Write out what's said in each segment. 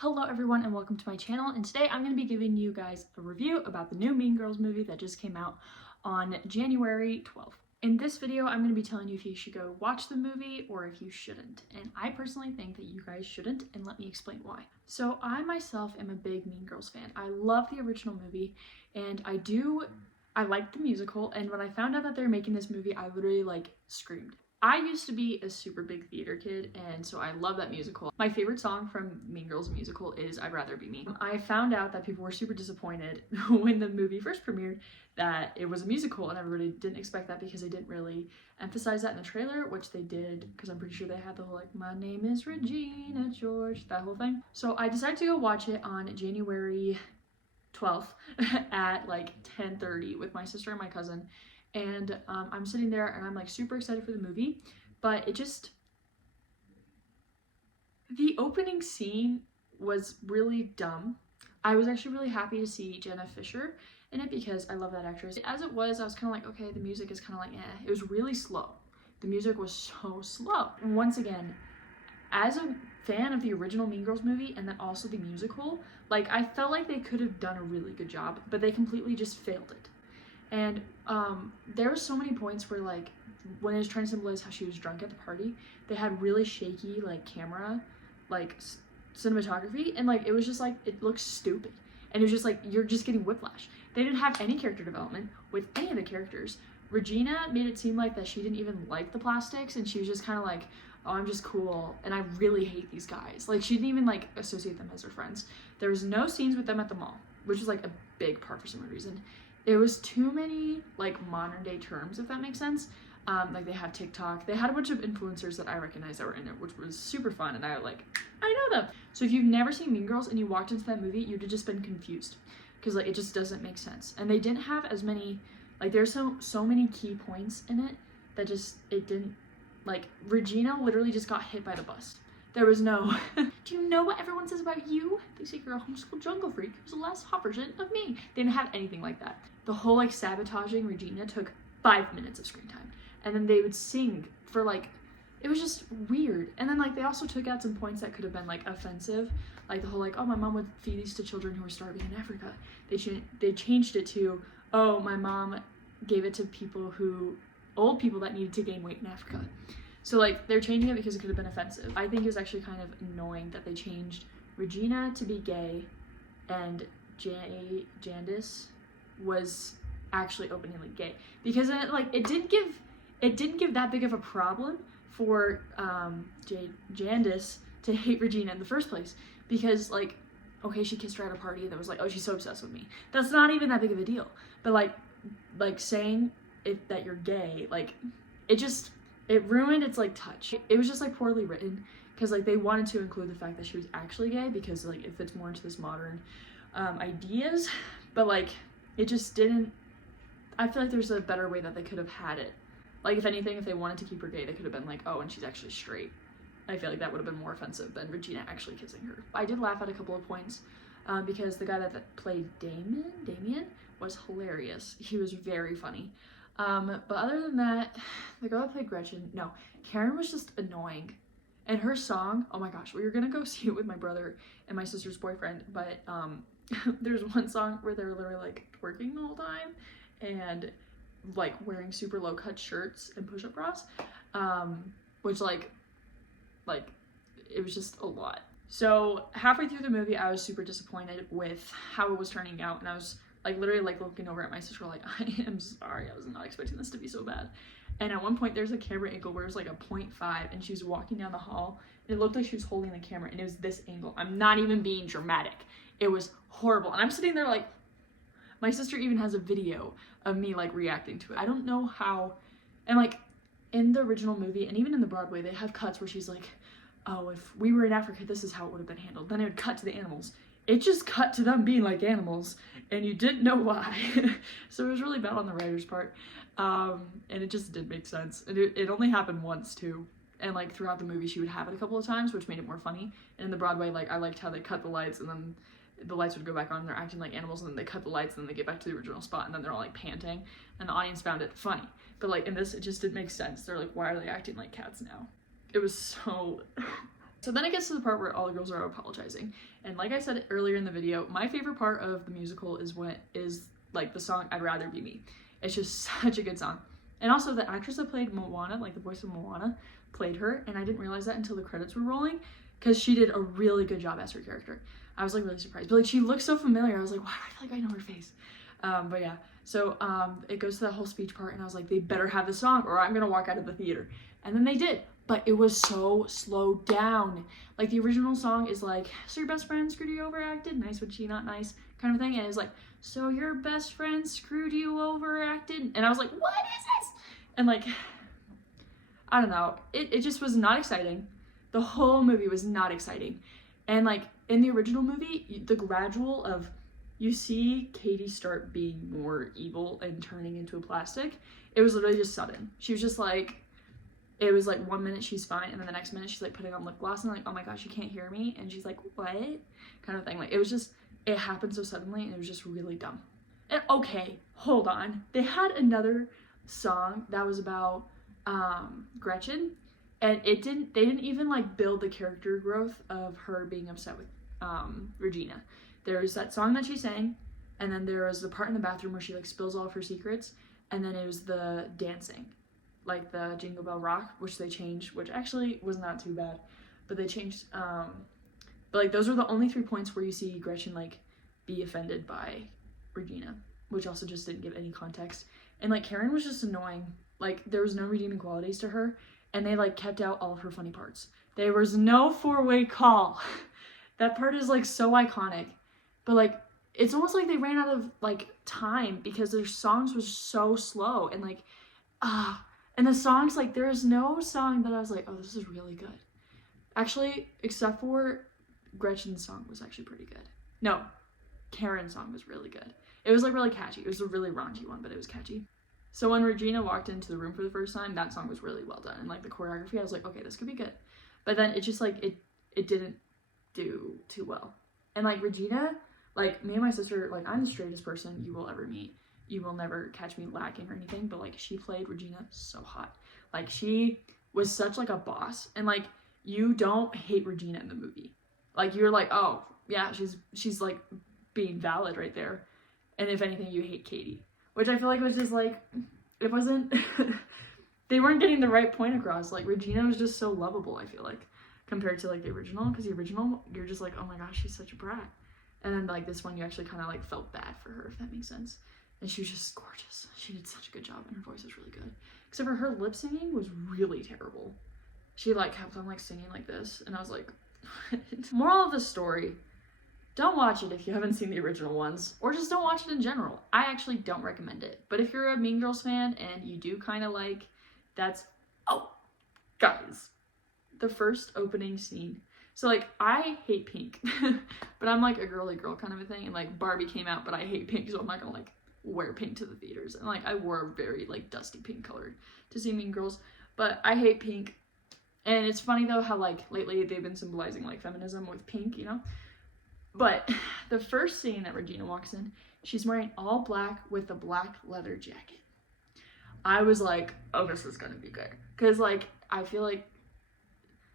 Hello everyone and welcome to my channel, and today I'm going to be giving you guys a review about the new Mean Girls movie that just came out on January 12th. In this video, I'm going to be telling you if you should go watch the movie or if you shouldn't, and I personally think that you guys shouldn't, and let me explain why. So I myself am a big Mean Girls fan. I love the original movie, and I like the musical, and when I found out that they're making this movie, I literally screamed. I used to be a super big theater kid, and so I love that musical. My favorite song from Mean Girls musical is I'd Rather Be Me. I found out that people were super disappointed when the movie first premiered that it was a musical, and everybody didn't expect that because they didn't really emphasize that in the trailer, which they did, because I'm pretty sure they had the whole my name is Regina George, that whole thing. So I decided to go watch it on January 12th at 10:30 with my sister and my cousin. And I'm sitting there and I'm super excited for the movie, but the opening scene was really dumb. I was actually really happy to see Jenna Fischer in it because I love that actress. As it was, I was kind of okay, the music is kind of eh. It was really slow. The music was so slow. Once again, as a fan of the original Mean Girls movie and then also the musical, I felt like they could have done a really good job, but they completely just failed it. And there were so many points where when it was trying to symbolize how she was drunk at the party, they had really shaky camera cinematography, and it was just it looked stupid, and it was just you're just getting whiplash. They didn't have any character development with any of the characters. Regina made it seem that she didn't even like the plastics, and she was just kind of oh, I'm just cool and I really hate these guys. She didn't even associate them as her friends. There was no scenes with them at the mall, which was a big part for some reason. It was too many modern day terms, if that makes sense. They had TikTok. They had a bunch of influencers that I recognized that were in it, which was super fun, and I know them. So if you've never seen Mean Girls and you walked into that movie, you'd have just been confused because it just doesn't make sense. And they didn't have as many there's so many key points in it that it didn't Regina literally just got hit by the bus. There was no, do you know what everyone says about you? They say you're a homeschool jungle freak who's a less hot version of me. They didn't have anything like that. The whole sabotaging Regina took 5 minutes of screen time. And then they would sing for it was just weird. And then they also took out some points that could have been offensive. The whole oh, my mom would feed these to children who were starving in Africa. They changed it to, oh, my mom gave it to old people that needed to gain weight in Africa. So they're changing it because it could have been offensive. I think it was actually kind of annoying that they changed Regina to be gay and Jandis was actually openly gay, because then it didn't give that big of a problem for Jandis to hate Regina in the first place, because okay, she kissed her at a party and that was oh, she's so obsessed with me. That's not even that big of a deal. But saying that you're gay, it ruined its touch. It was just poorly written, because they wanted to include the fact that she was actually gay because it fits more into this modern ideas, but it just didn't. I feel there's a better way that they could have had it. If anything, if they wanted to keep her gay, they could have been oh, and she's actually straight. I feel that would have been more offensive than Regina actually kissing her. I did laugh at a couple of points because the guy that played Damien was hilarious. He was very funny. But other than that, the girl that played Gretchen, no, Karen was just annoying. And her song, oh my gosh, we were gonna go see it with my brother and my sister's boyfriend, but there's one song where they were literally twerking the whole time and wearing super low cut shirts and push-up bras, which it was just a lot. So halfway through the movie, I was super disappointed with how it was turning out, and I was literally looking over at my sister I am sorry, I was not expecting this to be so bad. And at one point there's a camera angle where it's a 0.5 and she's walking down the hall and it looked like she was holding the camera, and it was this angle. I'm not even being dramatic. It was horrible, and I'm sitting there my sister even has a video of me reacting to it. I don't know how. And in the original movie and even in the Broadway, they have cuts where she's oh, if we were in Africa, this is how it would have been handled. Then it would cut to the animals. It just cut to them being animals, and you didn't know why. So it was really bad on the writer's part, and it just didn't make sense. And it only happened once too, and throughout the movie she would have it a couple of times, which made it more funny. And in the Broadway, I liked how they cut the lights and then the lights would go back on and they're acting like animals, and then they cut the lights and then they get back to the original spot and then they're all panting, and the audience found it funny. But in this, it just didn't make sense. They're why are they acting like cats now? It was so So then it gets to the part where all the girls are apologizing. And like I said earlier in the video, my favorite part of the musical is like the song I'd Rather Be Me. It's just such a good song. And also the actress that played Moana, like the voice of Moana, played her, and I didn't realize that until the credits were rolling, because she did a really good job as her character. I was like really surprised, but like she looked so familiar. I was like, wow, I feel like I know her face. But yeah, so it goes to that whole speech part, and I was like, they better have the song or I'm gonna walk out of the theater. And then they did, but it was so slowed down. Like the original song is like, so your best friend screwed you overacted, nice but she not nice, kind of thing. And it's like, so your best friend screwed you overacted, and I was like, what is this? And like, I don't know, it just was not exciting. The whole movie was not exciting. And like in the original movie, the gradual of, you see Katie start being more evil and turning into a plastic. It was literally just sudden. She was just like, it was like 1 minute she's fine, and then the next minute she's like putting on lip gloss and like, oh my gosh, you can't hear me. And she's like, what? Kind of thing. Like it was just, it happened so suddenly, and it was just really dumb. And okay, hold on. They had another song that was about Gretchen, and they didn't even like build the character growth of her being upset with Regina. There's that song that she sang, and then there was the part in the bathroom where she like spills all of her secrets, and then it was the dancing, like the Jingle Bell Rock, which they changed, which actually was not too bad, but they changed, but like those were the only 3 points where you see Gretchen like be offended by Regina, which also just didn't give any context. And like Karen was just annoying. Like there was no redeeming qualities to her, and they like kept out all of her funny parts. There was no four-way call. That part is like so iconic, but like it's almost like they ran out of like time because their songs was so slow, and like and the songs, like there's no song that I was like, oh, this is really good. Actually, except for Gretchen's song was actually pretty good. No, Karen's song was really good. It was like really catchy. It was a really raunchy one, but it was catchy. So when Regina walked into the room for the first time, that song was really well done. And like the choreography, I was like, okay, this could be good. But then it just like, it didn't do too well. And like Regina, like me and my sister, like I'm the straightest person you will ever meet. You will never catch me lacking or anything, but like she played Regina so hot. Like she was such like a boss, and like you don't hate Regina in the movie. Like you're like, oh yeah, she's like being valid right there. And if anything, you hate Katie, which I feel like was just like, it wasn't, they weren't getting the right point across. Like Regina was just so lovable, I feel like, compared to like the original, because the original, you're just like, oh my gosh, she's such a brat. And then like this one, you actually kind of like felt bad for her, if that makes sense. And she was just gorgeous. She did such a good job, and her voice was really good. Except for her lip singing was really terrible. She like kept on like singing like this, and I was like, moral of the story, don't watch it if you haven't seen the original ones, or just don't watch it in general. I actually don't recommend it. But if you're a Mean Girls fan and you do kind of like, oh, guys, the first opening scene. So like, I hate pink, but I'm like a girly girl kind of a thing, and like Barbie came out, but I hate pink, so I'm not gonna like wear pink to the theaters. And like, I wore a very like dusty pink color to see Mean Girls, but I hate pink. And it's funny though how like lately they've been symbolizing like feminism with pink, you know? But the first scene that Regina walks in, she's wearing all black with a black leather jacket. I was like, oh, this is gonna be good. Cause like, I feel like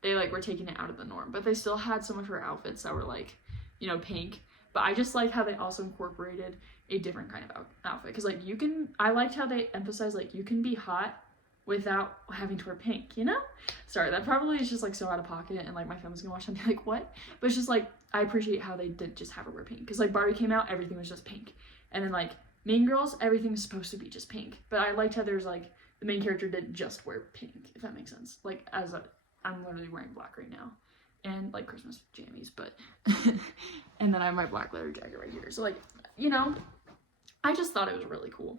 they like were taking it out of the norm, but they still had some of her outfits that were like, you know, pink. But I just like how they also incorporated a different kind of outfit. Cause like I liked how they emphasized like you can be hot without having to wear pink, you know? Sorry, that probably is just like so out of pocket, and like my family's gonna watch it and be like, what? But it's just like, I appreciate how they did just have her wear pink. Cause like Barbie came out, everything was just pink. And then like Mean Girls, everything was supposed to be just pink. But I liked how there's like, the main character didn't just wear pink, if that makes sense. Like I'm literally wearing black right now. And like Christmas jammies, but, and then I have my black leather jacket right here. So like, you know, I just thought it was really cool.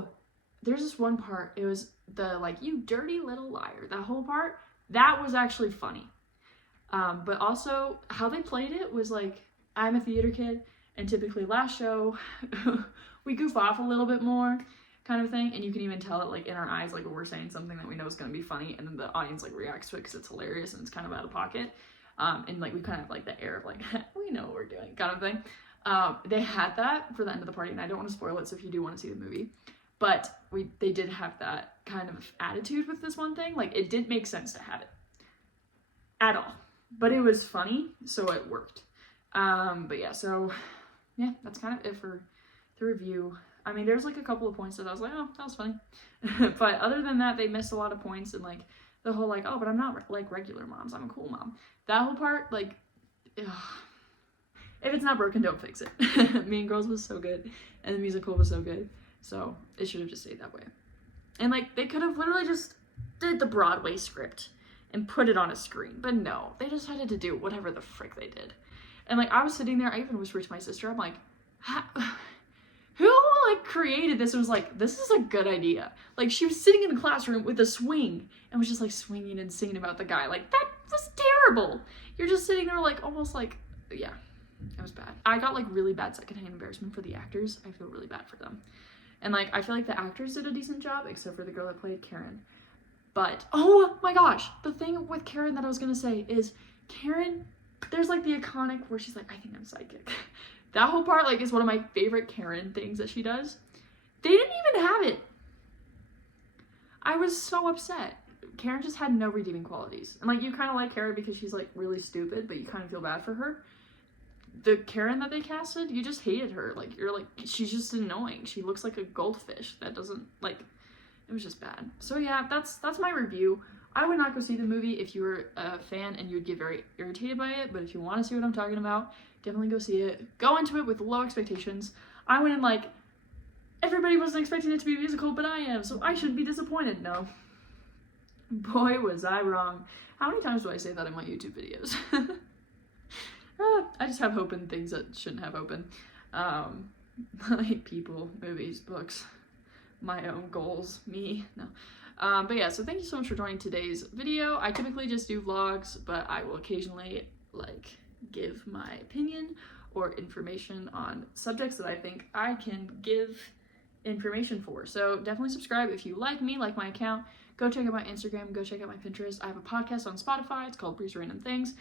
There's this one part, it was the like, you dirty little liar, that whole part, that was actually funny. But also how they played it was like, I'm a theater kid, and typically last show, we goof off a little bit more kind of thing. And you can even tell it like in our eyes, like when we're saying something that we know is going to be funny, and then the audience like reacts to it because it's hilarious and it's kind of out of pocket. And like we kind of have like the air of like, we know what we're doing kind of thing. They had that for the end of the party, and I don't want to spoil it, so if you do want to see the movie, but they did have that kind of attitude with this one thing. Like it didn't make sense to have it at all. but it was funny, so it worked. But yeah, so yeah, that's kind of it for the review. I mean, there's like a couple of points that I was like, oh, that was funny. But other than that, they missed a lot of points, and like the whole like, oh, but I'm not like regular moms, I'm a cool mom. That whole part, like, ugh. If it's not broken, don't fix it. Mean Girls was so good, and the musical was so good, so it should have just stayed that way. And like, they could have literally just did the Broadway script and put it on a screen, but no, they decided to do whatever the frick they did. And like, I was sitting there, I even whispered to my sister, I'm like, who like created this and was like, this is a good idea? Like, she was sitting in the classroom with a swing and was just like swinging and singing about the guy. Like, that was terrible. You're just sitting there like, almost like, yeah, it was bad. I got like really bad secondhand embarrassment for the actors. I feel really bad for them. And like, I feel like the actors did a decent job, except for the girl that played Karen. But, oh my gosh, the thing with Karen that I was gonna say is, Karen, there's like the iconic where she's like, I think I'm psychic. That whole part like is one of my favorite Karen things that she does. They didn't even have it. I was so upset. Karen just had no redeeming qualities. And like, you kind of like Karen because she's like really stupid, but you kind of feel bad for her. The Karen that they casted, you just hated her. Like, you're like, she's just annoying. She looks like a goldfish that doesn't like, it was just bad. So yeah, that's my review. I would not go see the movie if you were a fan and you would get very irritated by it, but if you want to see what I'm talking about, definitely go see it. Go into it with low expectations. I went in like, everybody wasn't expecting it to be a musical, but I am, so I shouldn't be disappointed. No. Boy, was I wrong. How many times do I say that in my YouTube videos? I just have hope in things that shouldn't have hope in. Like people, movies, books, my own goals, me, no. But yeah, so thank you so much for joining today's video. I typically just do vlogs, but I will occasionally like give my opinion or information on subjects that I think I can give information for. So definitely subscribe if you like me, like my account. Go check out my Instagram, go check out my Pinterest. I have a podcast on Spotify. It's called Breeze Random Things.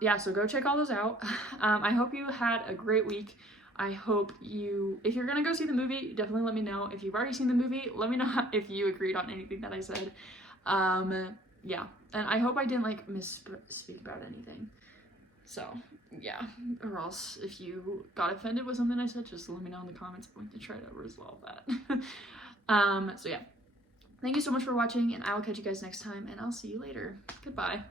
Yeah, so go check all those out. I hope you had a great week. I hope you, if you're gonna go see the movie, definitely let me know. If you've already seen the movie, let me know if you agreed on anything that I said. Yeah, and I hope I didn't like misspeak about anything. So yeah, or else if you got offended with something I said, just let me know in the comments. I'm going to try to resolve that. So yeah, thank you so much for watching, and I will catch you guys next time, and I'll see you later. Goodbye.